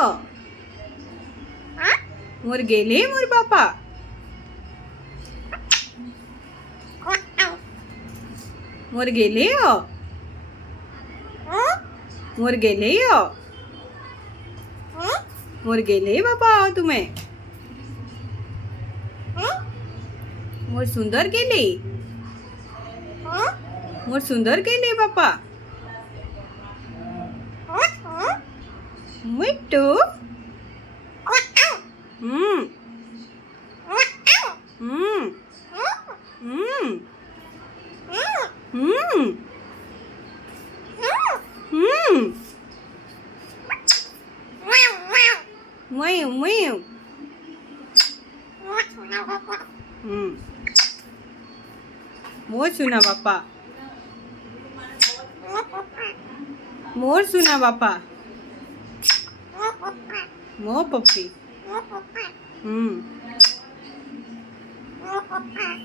हो मोर गेले मोर बापा मोर गेले हो मोर गेले हो मोर गेले बापा तुम्हें मोर सुंदर गेले मोर सुंदर गेले बापा मिट्टू हम्म हम्म हम्म हम्म हम्म म्याऊ म्याऊ मोर सुना बापा मोर सुना बापा मो पप्पी